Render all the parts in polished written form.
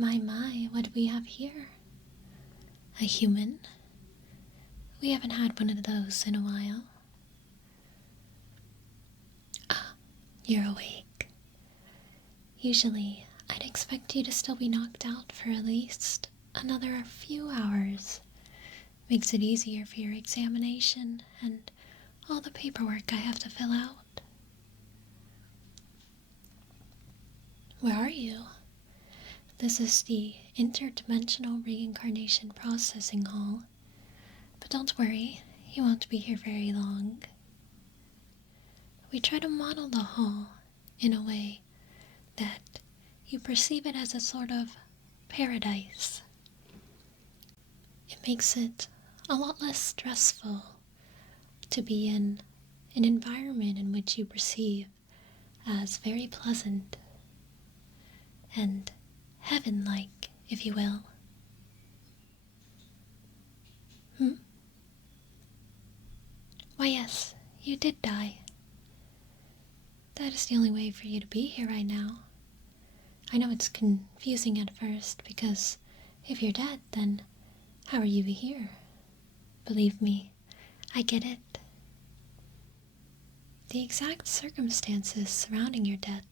My, what do we have here? A human? We haven't had one of those in a while. Ah, you're awake. Usually, I'd expect you to still be knocked out for at least another few hours. Makes it easier for your examination and all the paperwork I have to fill out. Where are you? This is the Interdimensional Reincarnation Processing Hall. But don't worry, you won't be here very long. We try to model the hall in a way that you perceive it as a sort of paradise. It makes it a lot less stressful to be in an environment in which you perceive as very pleasant and heaven-like, if you will. Why yes, you did die. That is the only way for you to be here right now. I know it's confusing at first, because if you're dead, then how are you here? Believe me, I get it. The exact circumstances surrounding your death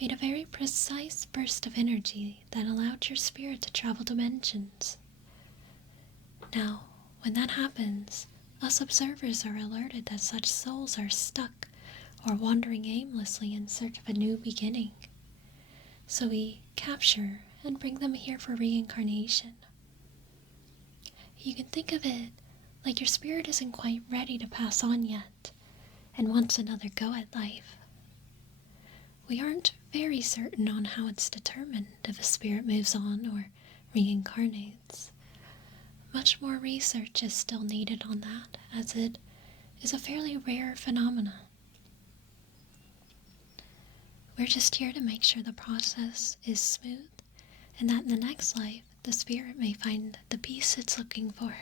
made a very precise burst of energy that allowed your spirit to travel dimensions. Now, when that happens, us observers are alerted that such souls are stuck or wandering aimlessly in search of a new beginning. So we capture and bring them here for reincarnation. You can think of it like your spirit isn't quite ready to pass on yet and wants another go at life. We aren't very certain on how it's determined if a spirit moves on or reincarnates. Much more research is still needed on that, as it is a fairly rare phenomenon. We're just here to make sure the process is smooth, and that in the next life, the spirit may find the peace it's looking for.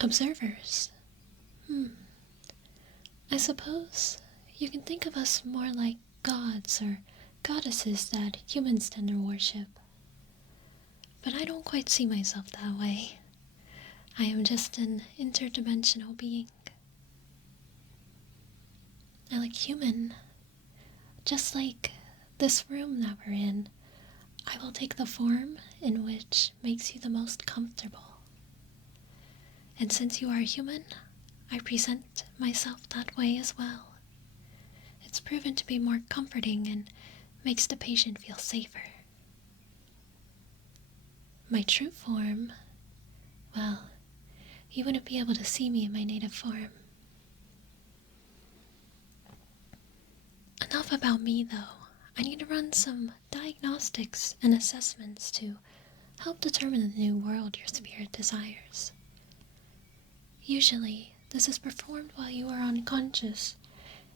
Observers. I suppose you can think of us more like gods or goddesses that humans tend to worship. But I don't quite see myself that way. I am just an interdimensional being. I like human. Just like this room that we're in, I will take the form in which makes you the most comfortable. And since you are human, I present myself that way as well. It's proven to be more comforting and makes the patient feel safer. My true form, well, you wouldn't be able to see me in my native form. Enough about me, though. I need to run some diagnostics and assessments to help determine the new world your spirit desires. Usually, this is performed while you are unconscious,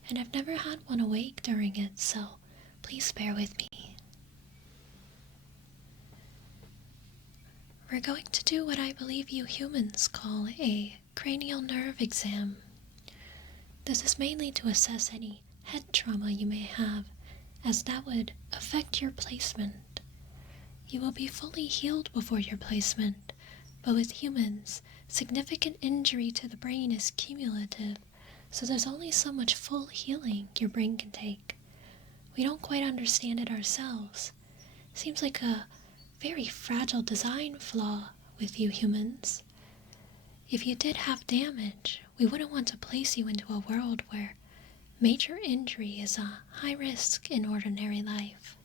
and I've never had one awake during it, so please bear with me. We're going to do what I believe you humans call a cranial nerve exam. This is mainly to assess any head trauma you may have, as that would affect your placement. You will be fully healed before your placement, but with humans, significant injury to the brain is cumulative, so there's only so much full healing your brain can take. We don't quite understand it ourselves. Seems like a very fragile design flaw with you humans. If you did have damage, we wouldn't want to place you into a world where major injury is a high risk in ordinary life.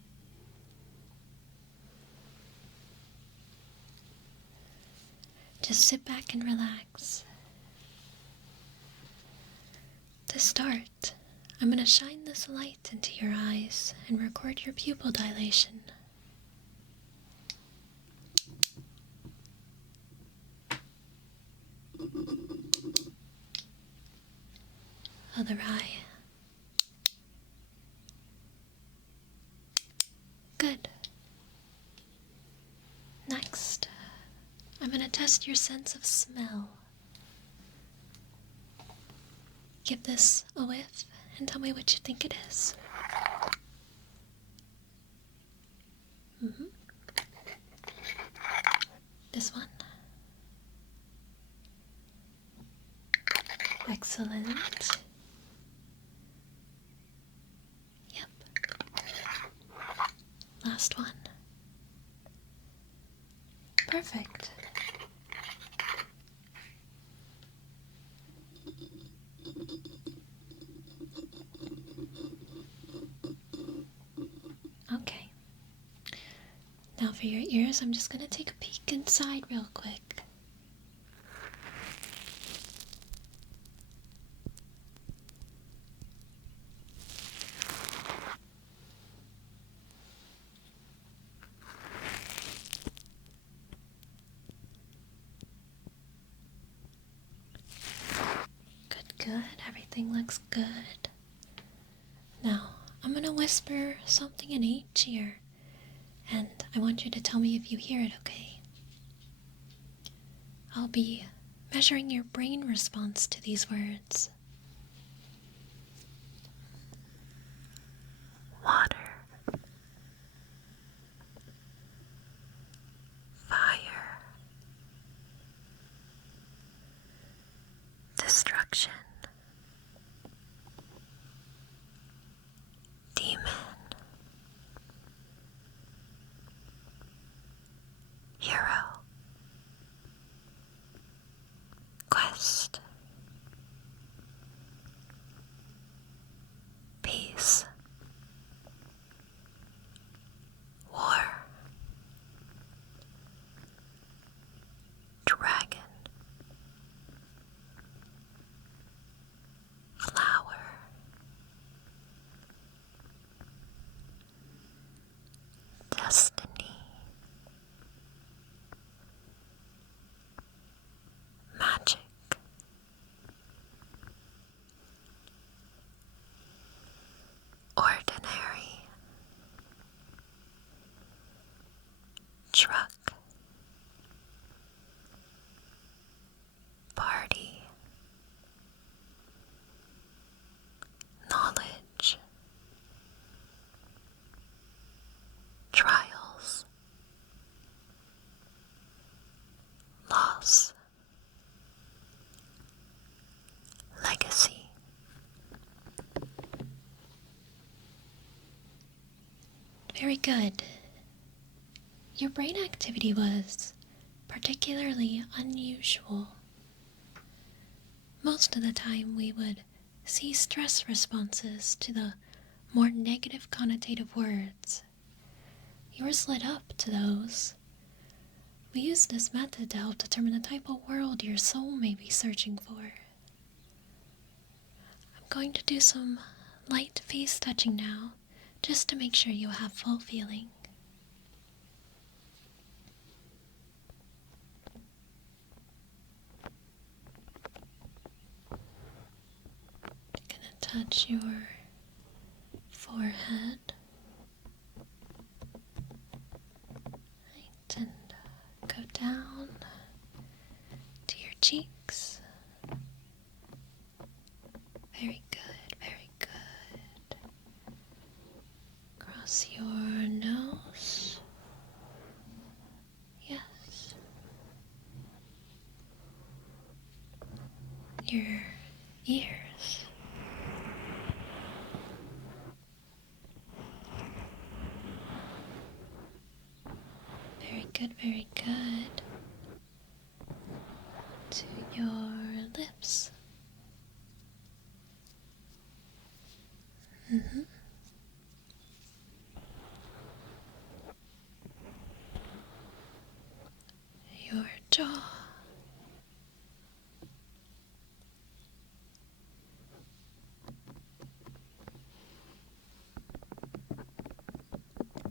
Just sit back and relax. To start, I'm going to shine this light into your eyes and record your pupil dilation. Other eye. Good. Next, I'm going to test your sense of smell. Give this a whiff and tell me what you think it is. this one. Excellent. Yep. Last one. Perfect. Okay. Now for your ears, I'm just going to take a peek inside real quick. Good, everything looks good. Now, I'm gonna whisper something in each ear, and I want you to tell me if you hear it, okay? I'll be measuring your brain response to these words. Water. Fire. Destruction. Demon. Hero. Quest. Peace. War. Dragon. Flower. Destiny. Magic. Ordinary. Truck. Party. Knowledge. Trials. Loss. Legacy. Very good. Your brain activity was particularly unusual. Most of the time we would see stress responses to the more negative connotative words. Yours led up to those. We use this method to help determine the type of world your soul may be searching for. I'm going to do some light face touching now, just to make sure you have full feeling. Gonna touch your forehead. Right, and go down to your cheeks. Very good, very good. Across your nose. Yes. Your ears. Very good, very good. To your lips. Your jaw.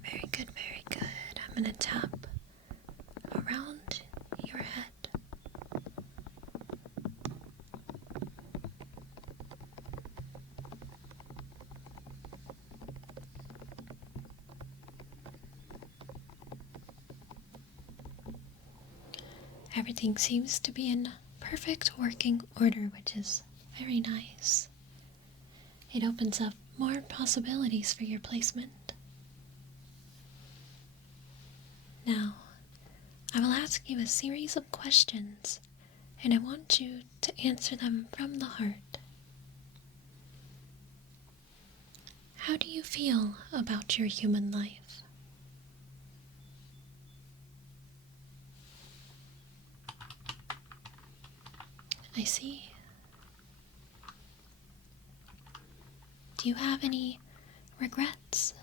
Very good, very good. I'm going to tap around your head. Everything seems to be in perfect working order, which is very nice. It opens up more possibilities for your placement. Now, I will ask you a series of questions, and I want you to answer them from the heart. How do you feel about your human life? I see. Do you have any regrets?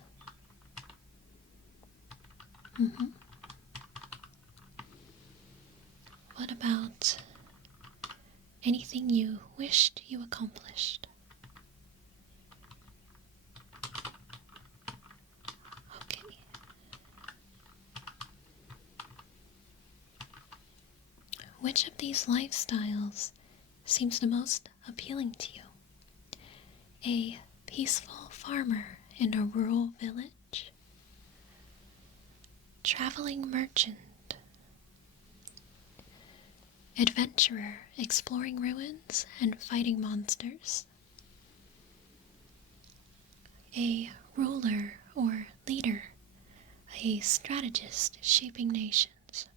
What about anything you wished you accomplished? Okay. Which of these lifestyles seems the most appealing to you? A peaceful farmer in a rural village? Traveling merchant? Adventurer exploring ruins and fighting monsters? A ruler or leader? A strategist shaping nations?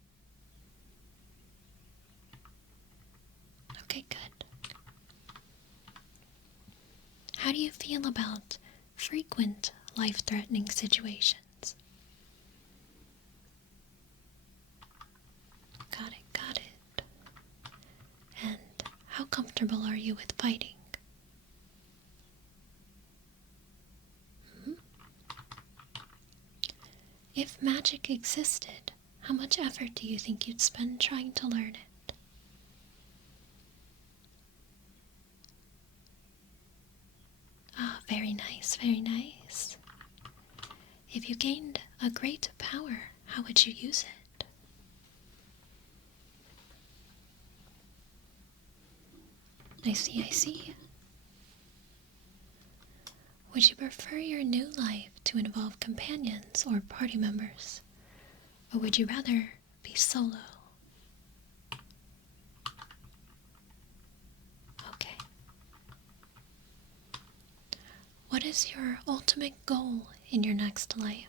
Okay, good. How do you feel about frequent life-threatening situations? Got it, got it. And how comfortable are you with fighting? If magic existed, how much effort do you think you'd spend trying to learn it? Ah, very nice, very nice. If you gained a great power, how would you use it? I see, I see. Would you prefer your new life to involve companions or party members? Or would you rather be solo? Okay. What is your ultimate goal in your next life?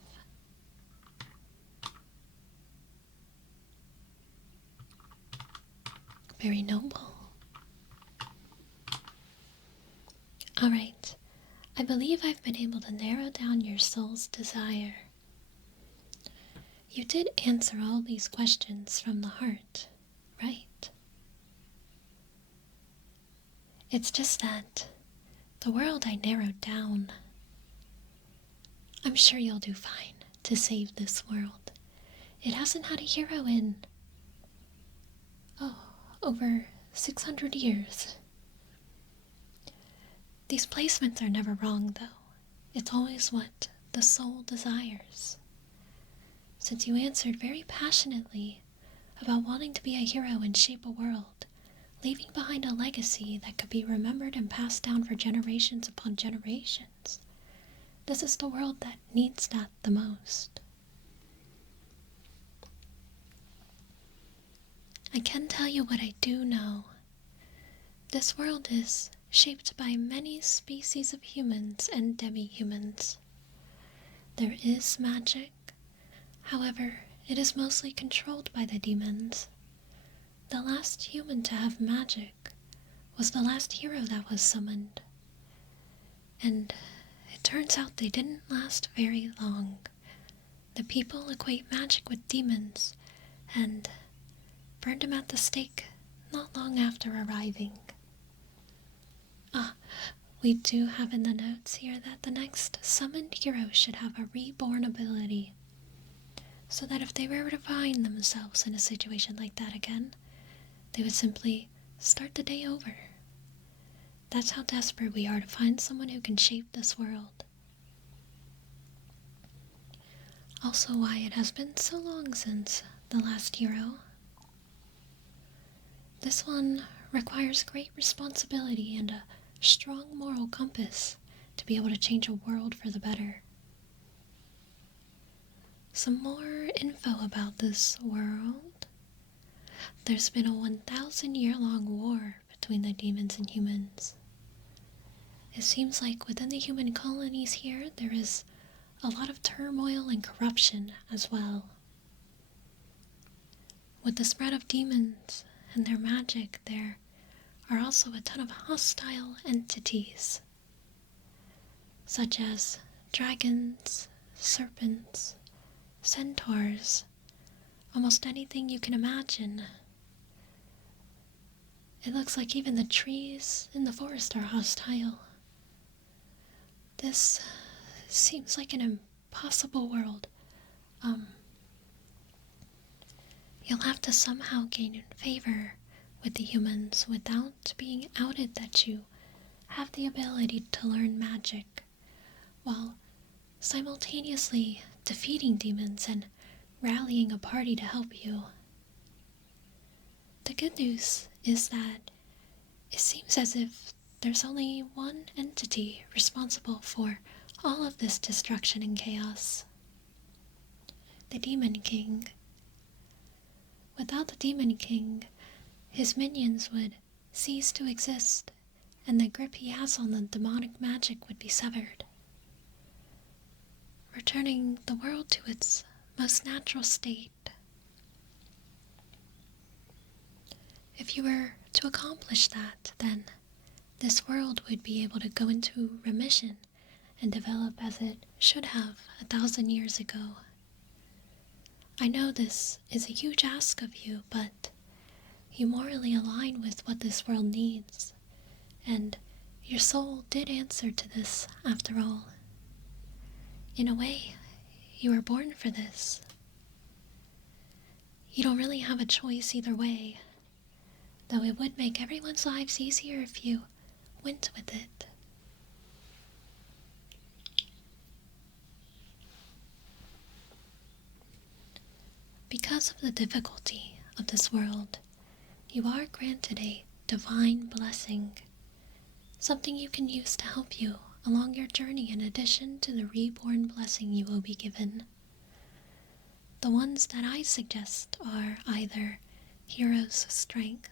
Very noble. Alright, I believe I've been able to narrow down your soul's desire. You did answer all these questions from the heart, right? It's just that the world I narrowed down. I'm sure you'll do fine to save this world. It hasn't had a hero in, over 600 years. These placements are never wrong, though. It's always what the soul desires. Since you answered very passionately about wanting to be a hero and shape a world, leaving behind a legacy that could be remembered and passed down for generations upon generations, this is the world that needs that the most. I can tell you what I do know. This world is shaped by many species of humans and demi-humans. There is magic, however, it is mostly controlled by the demons. The last human to have magic was the last hero that was summoned. And it turns out they didn't last very long. The people equate magic with demons and burned him at the stake not long after arriving. We do have in the notes here that the next summoned hero should have a reborn ability, so that if they were to find themselves in a situation like that again, they would simply start the day over. That's how desperate we are to find someone who can shape this world. Also why it has been so long since the last hero. This one requires great responsibility and a strong moral compass to be able to change a world for the better. Some more info about this world. There's been a 1,000-year-long war between the demons and humans. It seems like within the human colonies here, there is a lot of turmoil and corruption as well. with the spread of demons and their magic, there are also a ton of hostile entities, such as dragons, serpents, centaurs, almost anything you can imagine. It looks like even the trees in the forest are hostile. This seems like an impossible world. You'll have to somehow gain favor with the humans without being outed that you have the ability to learn magic, while simultaneously defeating demons and rallying a party to help you. The good news is that it seems as if there's only one entity responsible for all of this destruction and chaos: the Demon King. Without the Demon King, his minions would cease to exist, and the grip he has on the demonic magic would be severed, returning the world to its most natural state. If you were to accomplish that, then this world would be able to go into remission and develop as it should have 1,000 years ago. I know this is a huge ask of you, but you morally align with what this world needs, and your soul did answer to this after all. In a way, you were born for this. You don't really have a choice either way, though it would make everyone's lives easier if you went with it. Because of the difficulty of this world, you are granted a divine blessing, something you can use to help you along your journey in addition to the reborn blessing you will be given. The ones that I suggest are either Hero's Strength,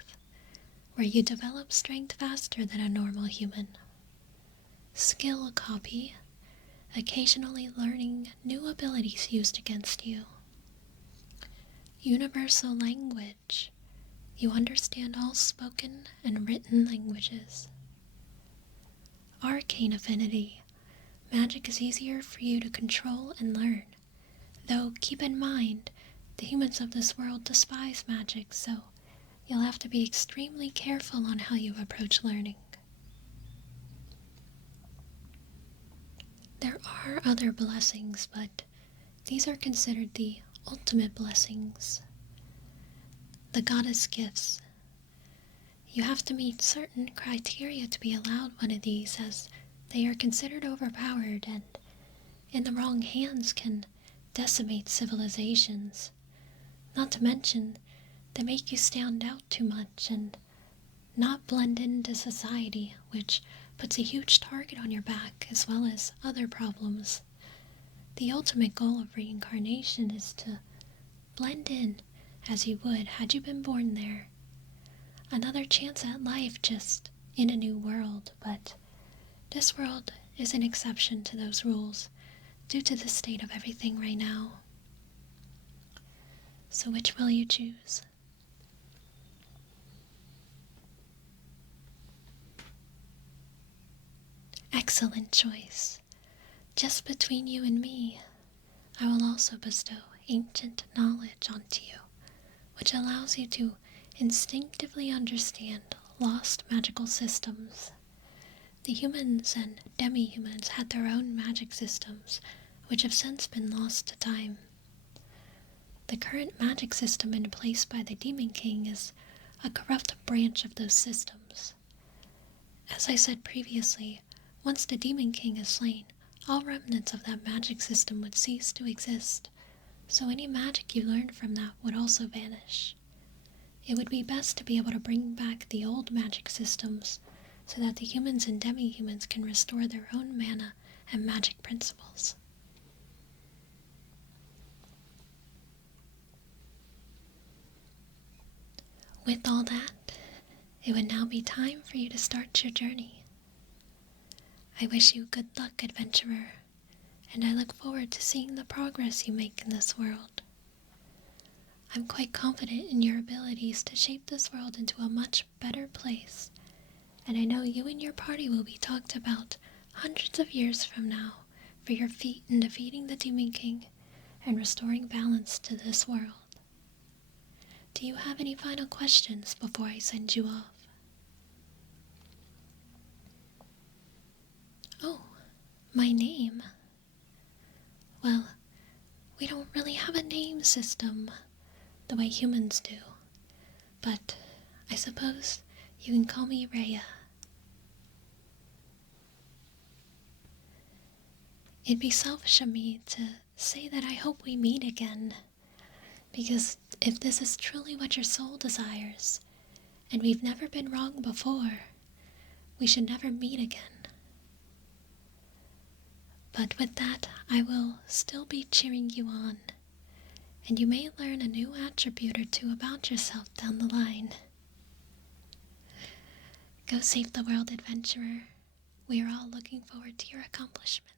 where you develop strength faster than a normal human; Skill Copy, occasionally learning new abilities used against you; Universal Language, you understand all spoken and written languages; Arcane Affinity, magic is easier for you to control and learn, though keep in mind the humans of this world despise magic, so you'll have to be extremely careful on how you approach learning. There are other blessings, but these are considered the ultimate blessings. The Goddess Gifts. You have to meet certain criteria to be allowed one of these, as they are considered overpowered and, in the wrong hands, can decimate civilizations. Not to mention, they make you stand out too much and not blend into society, which puts a huge target on your back, as well as other problems. The ultimate goal of reincarnation is to blend in as you would had you been born there. Another chance at life, just in a new world, but this world is an exception to those rules due to the state of everything right now. So which will you choose? Excellent choice. Just between you and me, I will also bestow ancient knowledge onto you, which allows you to instinctively understand lost magical systems. The humans and demi-humans had their own magic systems, which have since been lost to time. The current magic system in place by the Demon King is a corrupt branch of those systems. As I said previously, once the Demon King is slain, all remnants of that magic system would cease to exist, so any magic you learned from that would also vanish. It would be best to be able to bring back the old magic systems so that the humans and demi-humans can restore their own mana and magic principles. With all that, it would now be time for you to start your journey. I wish you good luck, adventurer, and I look forward to seeing the progress you make in this world. I'm quite confident in your abilities to shape this world into a much better place, and I know you and your party will be talked about hundreds of years from now for your feat in defeating the Demon King and restoring balance to this world. Do you have any final questions before I send you off? Oh, my name? Well, we don't really have a name system the way humans do, but I suppose you can call me Rhea. It'd be selfish of me to say that I hope we meet again, because if this is truly what your soul desires, and we've never been wrong before, we should never meet again. But with that, I will still be cheering you on, and you may learn a new attribute or two about yourself down the line. Go save the world, adventurer. We are all looking forward to your accomplishments.